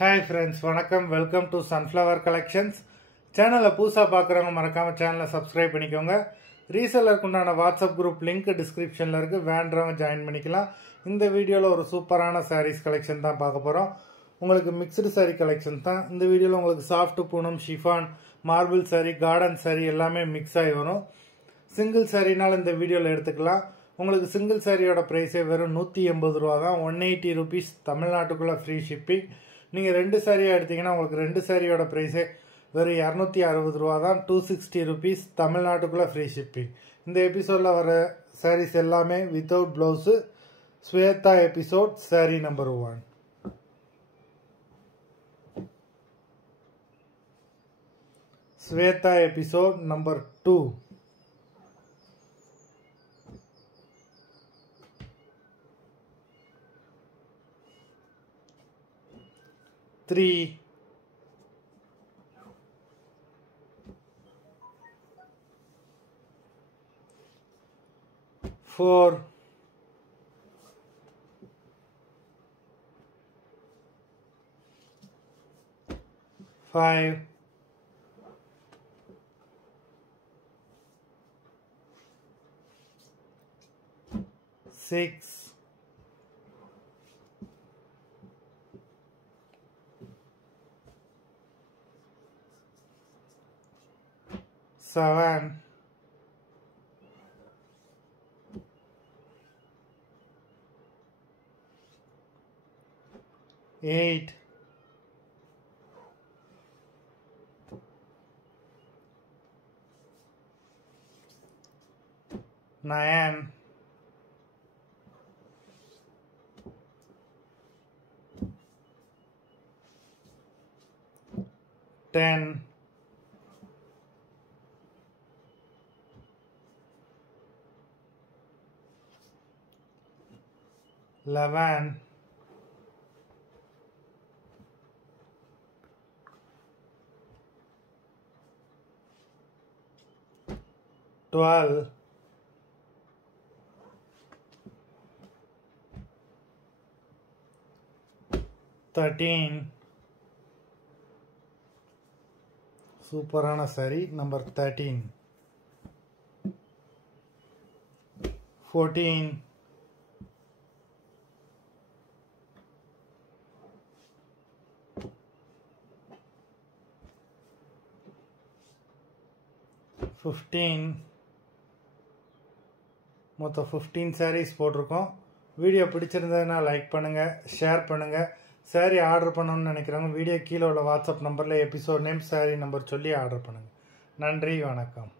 Hi friends, வணக்கம். Welcome to sunflower collections. சேனலை புதுசாக பார்க்குறவங்க மறக்காமல் சேனலை சப்ஸ்கிரைப் பண்ணிக்கோங்க. ரீசெல்லருக்கு உண்டான வாட்ஸ்அப் குரூப் லிங்க் டிஸ்கிரிப்ஷனில் இருக்குது, வேண்டவங்க ஜாயின் பண்ணிக்கலாம். இந்த வீடியோவில் ஒரு சூப்பரான சாரீஸ் கலெக்ஷன் தான் பார்க்க போகிறோம். உங்களுக்கு மிக்சடு சாரீ கலெக்ஷன் தான். இந்த வீடியோவில் உங்களுக்கு soft Poonam, chiffon, marble sari, garden sari எல்லாமே மிக்ஸ் ஆகி வரும். சிங்கிள் சாரீனால் இந்த வீடியோவில் எடுத்துக்கலாம். உங்களுக்கு சிங்கிள் சாரியோட ப்ரைஸே வெறும் 180 ரூபா தான். 180 ருபீஸ், தமிழ்நாட்டுக்குள்ளே ஃப்ரீ ஷிப்பிங். நீங்கள் 2 சாரியாக எடுத்தீங்கன்னா உங்களுக்கு 2 சாரியோட ப்ரைஸே வெறும் 260 ரூபா தான். 260 ருபீஸ், தமிழ்நாட்டுக்குள்ளே ஃப்ரீ ஷிப்பிங். இந்த எபிசோடில் வர சாரீஸ் எல்லாமே without blouse. Shweta episode sari number 1. Shweta episode number 2. Three, 4, 5, 6, 7, 8, 9, 10, 11, 12, 13. சூப்பரான சாரி நம்பர் 13. 14, 15. மொத்தம் 15 சாரீஸ் போட்டிருக்கோம். வீடியோ பிடிச்சிருந்ததுன்னா லைக் பண்ணுங்கள், ஷேர் பண்ணுங்கள். சாரீ ஆர்டர் பண்ணணும்னு நினைக்கிறவங்க வீடியோ கீழே உள்ள வாட்ஸ்அப் நம்பரில் எபிசோட் நேம், சாரீ நம்பர் சொல்லி ஆர்டர் பண்ணுங்கள். நன்றி, வணக்கம்.